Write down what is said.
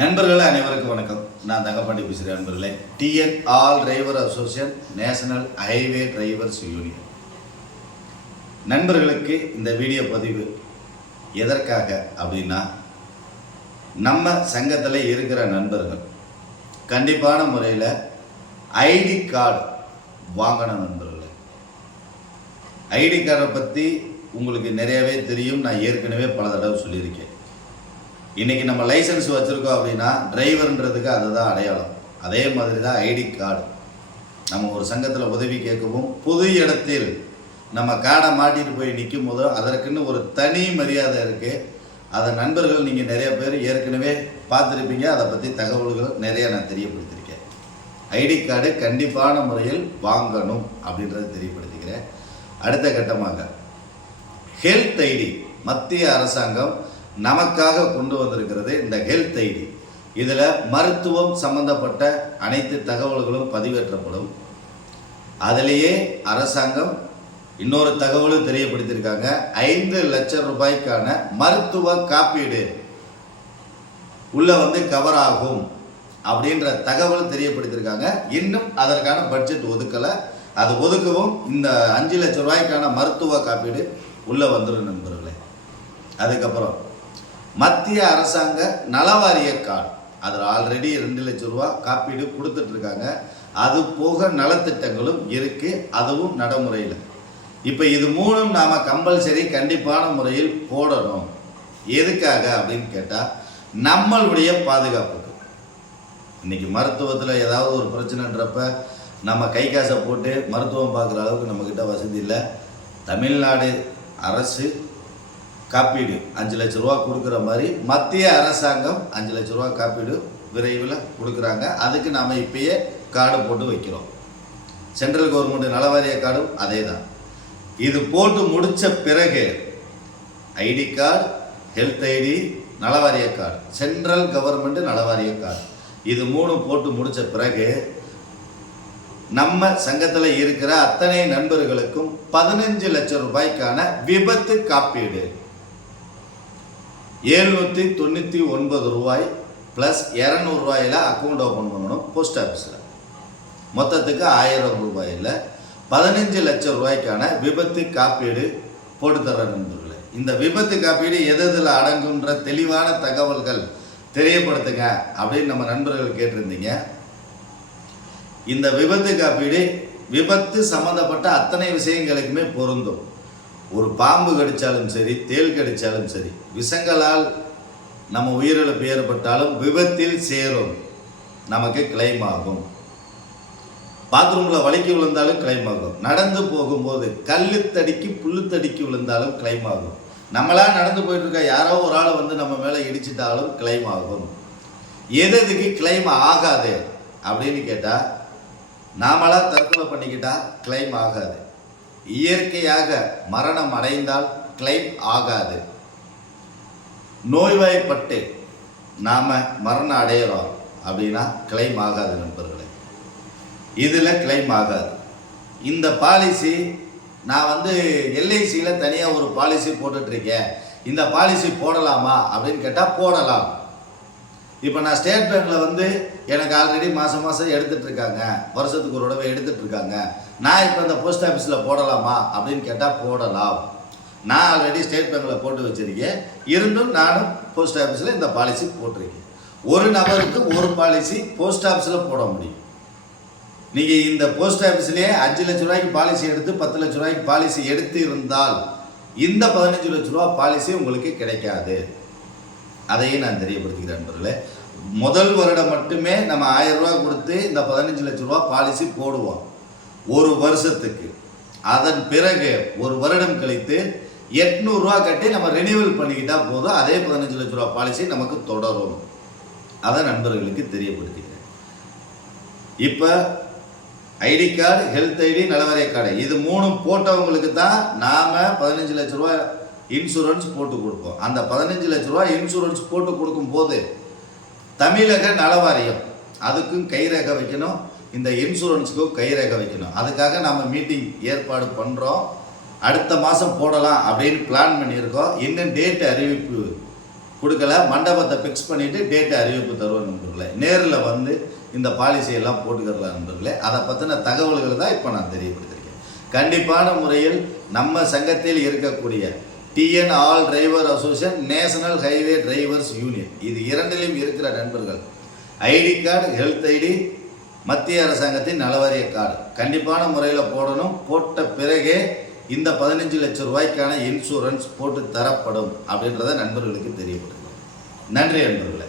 நண்பர்களே அனைவருக்கும் வணக்கம். நான் தங்கப்பாண்டி பேசுகிறேன் நண்பர்களே. TN all driver association national highway drivers union நண்பர்களுக்கு இந்த வீடியோ பதிவு எதற்காக அப்படின்னா நம்ம சங்கத்தில் இருக்கிற நண்பர்கள் கண்டிப்பான முறையில் ஐடி கார்டு வாங்கணும் நண்பர்களே. ஐடி கார்டை பற்றி உங்களுக்கு நிறையவே தெரியும். நான் ஏற்கனவே பல தடவை சொல்லியிருக்கேன். இன்றைக்கி நம்ம லைசன்ஸ் வச்சுருக்கோம் அப்படின்னா டிரைவர்ன்றதுக்கு அதுதான் அடையாளம். அதே மாதிரி தான் ஐடி கார்டு நம்ம ஒரு சங்கத்தில் உதவி கேட்கவும் பொது இடத்தில் நம்ம கார்டை மாட்டிட்டு போய் நிற்கும் போதோ அதற்குன்னு ஒரு தனி மரியாதை இருக்குது அதை நண்பர்கள் நீங்கள் நிறைய பேர் ஏற்கனவே பார்த்துருப்பீங்க. அதை பற்றி தகவல்கள் நிறைய நான் தெரியப்படுத்தியிருக்கேன். ஐடி கார்டு கண்டிப்பான முறையில் வாங்கணும் அப்படின்றத தெரியப்படுத்திக்கிறேன். அடுத்த கட்டமாக ஹெல்த் ஐடி மத்திய அரசாங்கம் நமக்காக கொண்டு வந்திருக்கிறது இந்த ஹெல்த் ஐடி இதில் மருத்துவம் சம்பந்தப்பட்ட அனைத்து தகவல்களும் பதிவேற்றப்படும். அதிலேயே அரசாங்கம் இன்னொரு தகவலும் தெரியப்படுத்தியிருக்காங்க. ஐந்து லட்சம் ரூபாய்க்கான மருத்துவ காப்பீடு உள்ள வந்து கவர் ஆகும் அப்படின்ற தகவல் தெரியப்படுத்தியிருக்காங்க. இன்னும் அதற்கான பட்ஜெட் ஒதுக்கலை. அது ஒதுக்கவும் இந்த அஞ்சு லட்சம் ரூபாய்க்கான மருத்துவ காப்பீடு உள்ளே வந்துடும் நண்பர்களே. அதுக்கப்புறம் மத்திய அரசாங்க நலவாரிய கார்டு. அதில் ஆல்ரெடி ரெண்டு லட்சம் ரூபா காப்பீடு கொடுத்துட்ருக்காங்க. அது போக நலத்திட்டங்களும் இருக்குது அதுவும் நடைமுறையில். இப்போ இது மூணும் நாம் கம்பல்சரி கண்டிப்பான முறையில் போடணும். எதுக்காக அப்படின்னு கேட்டால் நம்மளுடைய பாதுகாப்புக்கு. இன்றைக்கி மருத்துவத்தில் ஏதாவது ஒரு பிரச்சனைன்றப்ப நம்ம கை காசை போட்டு மருத்துவம் பார்க்குற அளவுக்கு நம்மக்கிட்ட வசதி இல்லை. தமிழ்நாடு அரசு காப்பீடு. அஞ்சு லட்ச ரூபா கொடுக்குற மாதிரி மத்திய அரசாங்கம் அஞ்சு லட்ச ரூபா காப்பீடு விரைவில் கொடுக்குறாங்க. அதுக்கு நாம் இப்பயே கார்டு போட்டு வைக்கிறோம். சென்ட்ரல் கவர்மெண்ட் நலவாரிய கார்டும் அதே தான் இது போட்டு முடித்த பிறகு ஐடி கார்டு ஹெல்த் ஐடி நலவாரிய கார்டு சென்ட்ரல் கவர்மெண்ட் நலவாரிய கார்டு. இது மூணு போட்டு முடித்த பிறகு நம்ம சங்கத்தில் இருக்கிற அத்தனை நண்பர்களுக்கும் பதினஞ்சு லட்சம் ரூபாய்க்கான விபத்து காப்பீடு. ஏழ்நூற்றி தொண்ணூற்றி ஒன்பது ரூபாய் ப்ளஸ் இரநூறுவாயில் அக்கௌண்ட் ஓப்பன் பண்ணணும் போஸ்ட் ஆஃபீஸில் மொத்தத்துக்கு ஆயிரம் ரூபாயில் பதினஞ்சு லட்சம் ரூபாய்க்கான விபத்து காப்பீடு போட்டு தர நண்பர்களே. இந்த விபத்து காப்பீடு எது எதில் அடங்குன்ற தெளிவான தகவல்கள் தெரியப்படுத்துங்க அப்படின்னு நம்ம நண்பர்கள் கேட்டிருந்தீங்க. இந்த விபத்து காப்பீடு விபத்து சம்மந்தப்பட்ட அத்தனை விஷயங்களுக்குமே பொருந்தும். ஒரு பாம்பு கடித்தாலும் சரி தேள் கடித்தாலும் சரி விஷங்களால் நம்ம உயிரிழப்பு ஏற்பட்டாலும் விபத்தில் சேரும். நமக்கு கிளைம் ஆகும். பாத்ரூமில் வலிக்கு விழுந்தாலும் கிளைம் ஆகும். நடந்து போகும்போது கல்லுத்தடிக்கு புல்லுத்தடிக்கு விழுந்தாலும் கிளைம் ஆகும். நம்மளா நடந்து போயிட்டு இருக்க யாரோ ஒரு ஆளை வந்து நம்ம மேலே இடிச்சிட்டாலும் கிளைம் ஆகும். எது எதுக்கு கிளைம் ஆகாது அப்படின்னு கேட்டால் நாமளா தற்கொலை பண்ணிக்கிட்டா கிளைம் ஆகாது. இயற்கையாக மரணம் அடைந்தால் கிளைம் ஆகாது. நோய்வாய்ப்பட்டு நாம் மரணம் அடையிறோம் அப்படின்னா கிளைம் ஆகாது நண்பர்களே. இதில் கிளைம் ஆகாது. இந்த பாலிசி நான் வந்து எல்ஐசியில் தனியாக ஒரு பாலிசி போட்டுட்ருக்கேன் இந்த பாலிசி போடலாமா அப்படின்னு கேட்டால் போடலாம். இப்போ நான் ஸ்டேட் பேங்க்கில் வந்து எனக்கு ஆல்ரெடி மாதம் மாதம் எடுத்துகிட்டு இருக்காங்க. வருஷத்துக்கு ஒரு தடவை எடுத்துகிட்ருக்காங்க நான் இப்போ இந்த போஸ்ட் ஆஃபீஸில் போடலாமா அப்படின்னு கேட்டால் போடலாம். நான் ஆல்ரெடி ஸ்டேட் பேங்க்கில் போட்டு வச்சுருக்கேன். இருந்தும் நானும் போஸ்ட் ஆஃபீஸில் இந்த பாலிசி போட்டிருக்கேன். ஒரு நபருக்கு ஒரு பாலிசி போஸ்ட் ஆஃபீஸில் போட முடியும். நீங்கள் இந்த போஸ்ட் ஆஃபீஸ்லேயே அஞ்சு லட்ச ரூபாய்க்கு பாலிசி எடுத்து பத்து லட்ச ரூபாய்க்கு பாலிசி எடுத்து இருந்தால் இந்த பதினஞ்சு லட்ச ரூபா பாலிசி உங்களுக்கு கிடைக்காது. அதையும் நான் தெரியப்படுத்துகிறேன் நண்பர்களே. முதல் வருடம் மட்டுமே நம்ம ஆயிரம் ரூபா கொடுத்து இந்த பதினஞ்சு லட்ச ரூபா பாலிசி போடுவோம். ஒரு வருஷத்துக்கு. அதன் பிறகு ஒரு வருடம் கழித்து எட்நூறுரூவா கட்டி நம்ம ரெனியூவல் பண்ணிக்கிட்டால் போதும். அதே பதினஞ்சு லட்ச ரூபா பாலிசி நமக்கு தொடரும். அதை நண்பர்களுக்கு தெரியப்படுத்திக்கிறேன். இப்போ ஐடி கார்டு ஹெல்த் ஐடி நலவாரிய கார்டு இது மூணும் போட்டவங்களுக்கு தான் நாம் பதினஞ்சு லட்ச ரூபா இன்சூரன்ஸ் போட்டு கொடுப்போம் அந்த பதினஞ்சு லட்ச ரூபா இன்சூரன்ஸ் போட்டு கொடுக்கும்போது தமிழக நலவாரியம் அதுக்கும் கைரேகை வைக்கணும். இந்த இன்சூரன்ஸுக்கும் கைரேகை வைக்கணும். அதுக்காக நம்ம மீட்டிங் ஏற்பாடு பண்ணுறோம் அடுத்த மாதம் போடலாம் அப்படின்னு பிளான் பண்ணியிருக்கோம். இன்னும் டேட் அறிவிப்பு கொடுக்கல. மண்டபத்தை ஃபிக்ஸ் பண்ணிவிட்டு டேட்டு அறிவிப்பு தருவோம் நண்பர்களே. நேரில் வந்து இந்த பாலிசியெல்லாம் போட்டுக்கிறலாம் நண்பர்களே. அதை பற்றின தகவல்கள் தான் இப்போ நான் தெரியப்படுத்திருக்கேன். கண்டிப்பான முறையில் நம்ம சங்கத்தில் இருக்கக்கூடிய TN all driver association national highway drivers union இது இரண்டிலும் இருக்கிற நண்பர்கள். ஐடி கார்டு ஹெல்த் ஐடி மத்திய அரசாங்கத்தின் நலவாரிய கார்டு. கண்டிப்பான முறையில் போடணும். போட்ட பிறகே இந்த பதினஞ்சு லட்சம் ரூபாய்க்கான இன்சூரன்ஸ் போட்டு தரப்படும் அப்படின்றத நண்பர்களுக்கு தெரியப்படுத்தணும். நன்றி நண்பர்களே.